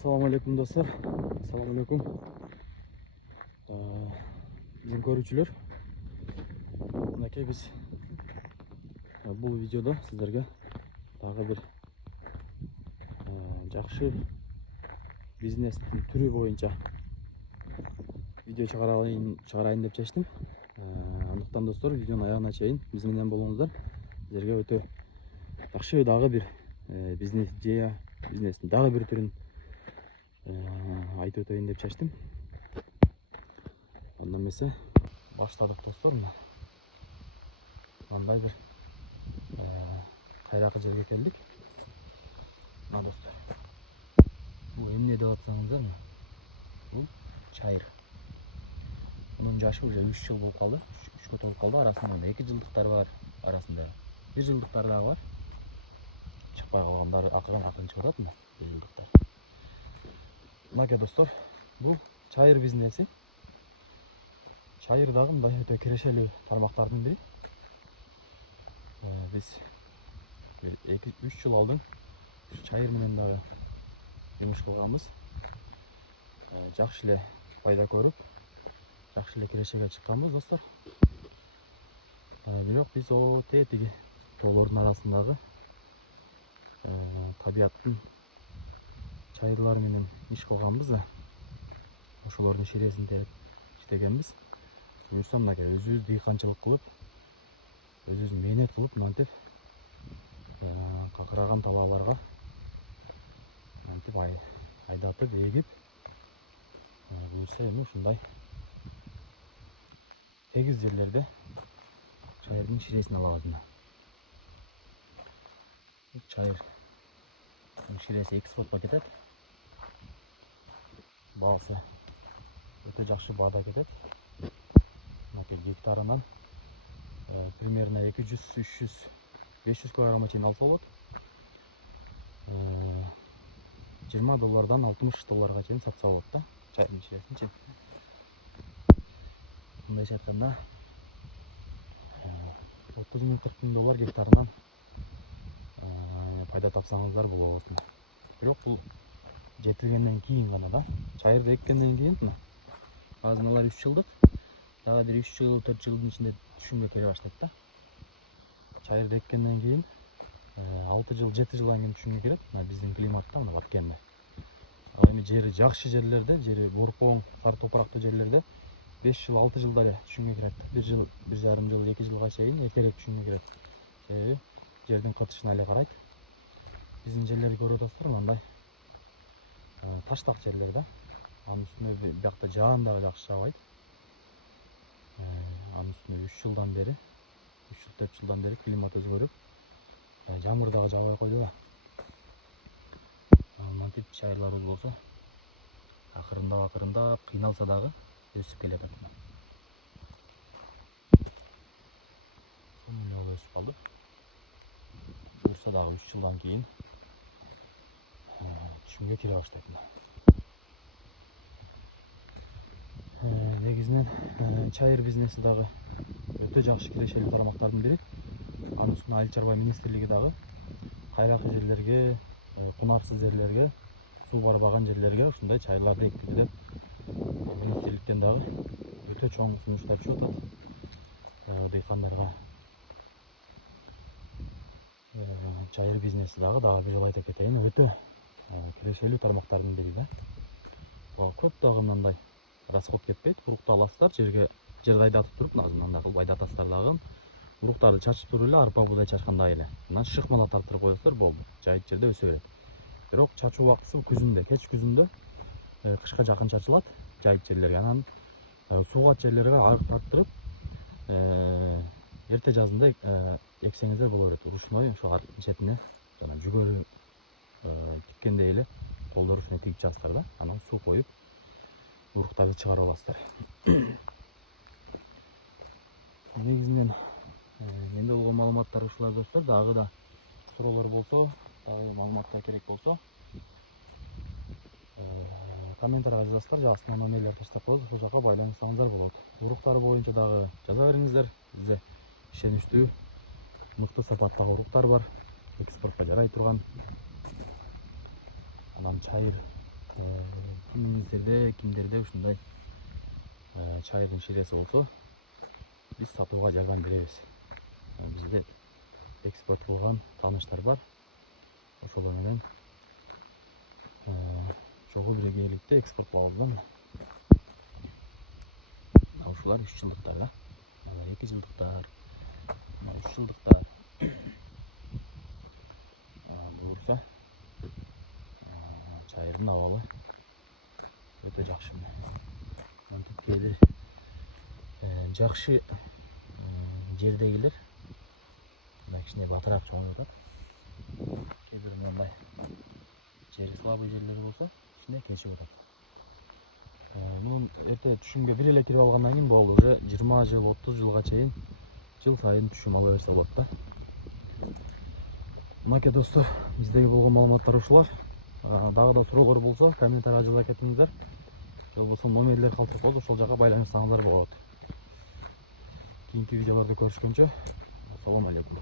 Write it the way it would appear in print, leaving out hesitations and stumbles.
Assalamu alaikum dostlar. Assalamu alaikum. Bizim көрүүчүлөр. Мынакей биз бул видеодо сиздерге дагы бир жакшы бизнестин түрү боюнча видео чыгарайын деп чечтим. Андыктан достор, видеонун аягына чейин биз менен болуңуздар. Сиздерге өтө жакшы дагы бир бизнес идея, бизнестин дагы бир түрүн айтып өтөйүн деп чечтим. Анда эмесе баштадык достор. Мындай бир кайракы жерге келдик. Мына достор, бул эмне деп атсаңыздар, бул чайыр. Мунун жашы уже 3 жыл болуп калды. 3кө толуп калды. Арасында 2 жылдыктар бар, арасында 1 жылдыктар дагы бар. Чыкпай калгандар акырын чыгып атат мына 1 жылдыктар. Мынакей достор, бул чайыр бизнеси. Чайыр дагы мындай өтө кирешелүү тармактардын бири. Биз 2-3 жыл алдын чайыр менен дагы жумуш кылганбыз. Жакшы эле пайда көрүп, жакшы эле кирешеге чыкканбыз достор. Бирок биз тиги тоолордун арасындагы табияттын чайырлары менен иш кылганбыз да. Ошолордун ширесинде иштегенбиз. Буюрса мынакей өзүбүз дыйканчылык кылып, өзүбүз мээнет кылып, мынтип какыраган талааларга мынтип айдатып, эгип, буюрса эми ушундай эгиз жерлерде чайырдын ширесин алабыз. Чайыр ширеси экспортко кетет. Баасы өтө жакшы баада кетет. Мынакей гектарынан примерно 200, 300, 500 килограмма чейин алса болот. $20 $60 чейин сатса болот да, чайдын ширесин. Мындайча айтканда $30,000–40,000 гектарынан пайда тапсаңыздар болот. Бирок бул жетилгенден кийин гана да. Чайырды эккенден кийин азыр мыналар 3 жылдык, дагы бир 3 жыл, 4 жылдын ичинде түшүмгө келе баштайт да. Чайырды эккенден кийин 6 жыл, 7 жылдан кийин түшүмгө келет. Мына биздин климатта, мына Баткенде. Ал эми жери жакшы жерлерде, жери борпоң, сары топурактуу жерлерде 5 жыл, 6 жылда эле түшүмгө кирет. 1 жыл, 1,5 жыл, 2 жылга чейин эртерээк түшүмгө кирет. Себеби жердин кытышына эле карайт. Биздин жерлерди көрүп атасыздар, мындай таштак жерлер да. Анын үстүнө биякта жаан дагы жакшы жаабайт. Анын үстүнө 3 жылдан бери, 3-4 жылдан бери климат өзгөрүп, жамгыр дагы жаабай койду да. Мынтип чайырларыбыз болсо акырындап кыйналса дагы өсүп келе атат. Сонун өсүп калды. Буюрса дагы 3 жылдан кийин түшүмгө келе баштайт. Негизинен чайыр бизнеси дагы өтө жакшы кирешелүү тармактардын бири. Анын үстүнө Айыл чарба министрлиги дагы кайракы жерлерге, кунарсыз жерлерге, суу барбаган жерлерге ушундай чайырларды эккенде министрликтен дагы өтө чоң сунуштар түшүп атат. Дыйкандарга чайыр бизнеси дагы бир жолу айтып кетейин, өтө кирешелүү тармактардын бири да. Көп дагы мындай расход кетпейт. Урукту аласыздар, жерди айдатып туруп, мындай кылып айдатасыздар дагы. Уруктарды чачып туруп эле арпа буудай чачкандай эле. Анан шыкмала тартырып коесуздар, болду. Жайыт жерде өсө берет. Бирок чачуу убактысы күзүндө, кеч күзүндө, кышка жакын чачылат жайыт жерлерге. Анан суугат жерлерге арык тарттырып, эрте жазында эксеңиздер боло берет. Ручной ошо арыктын четине жана жүгөрү тиккендей эле колдор ушуна тигип жатасыздар да. Анан суу коюп уруктарды чыгарып аласыздар. Негизинен менде болгон маалыматтар ушулар достор. Дагы да суроолор болсо, дагы маалыматтар керек болсо, комментарийга жазасыздар, же астына номерлер таштап коебуз, ошол жака байланышсаңыздар болот. Уруктар боюнча дагы жаза бериңиздер. Бизде ишеничтүү, мыкты сапаттагы уруктар бар, экспортко жарай турган. Анан чайыр Кимдерде ушундай чайдын ширesi болсо биз сатууга жардам беребиз. Бизде экспорт кылган тааныштар бар. Ошолор менен чогуу биргеликте экспорт кылабыз да. Ушулар 3 жылдыктар да. 2 жылдыктар, 3 жылдыктар. Буюрса чайырдын абалы өтө жакшы. Мынтип кээде жакшы жердегилер мына кичине батыраак чоңоюп атат. Кээ бир мындай жери слабый жерлер болсо кичине кечип атат. Мунун эрте түшүмгө бир эле кирип алгандан кийин болду, уже 20 жыл, 30 жылга чейин жыл сайын түшүм ала берсе болот да. Мынакей достор, биздеги болгон маалыматтар ушулар. Дагы да суроолор болсо комментарийге жаза кетиңиздер. Же болбосо номерлер калтырып коебуз, ошол жака байланышсаңыздар болот. Кийинки видеолордо көрүшкөнчө, ассаламу алейкум.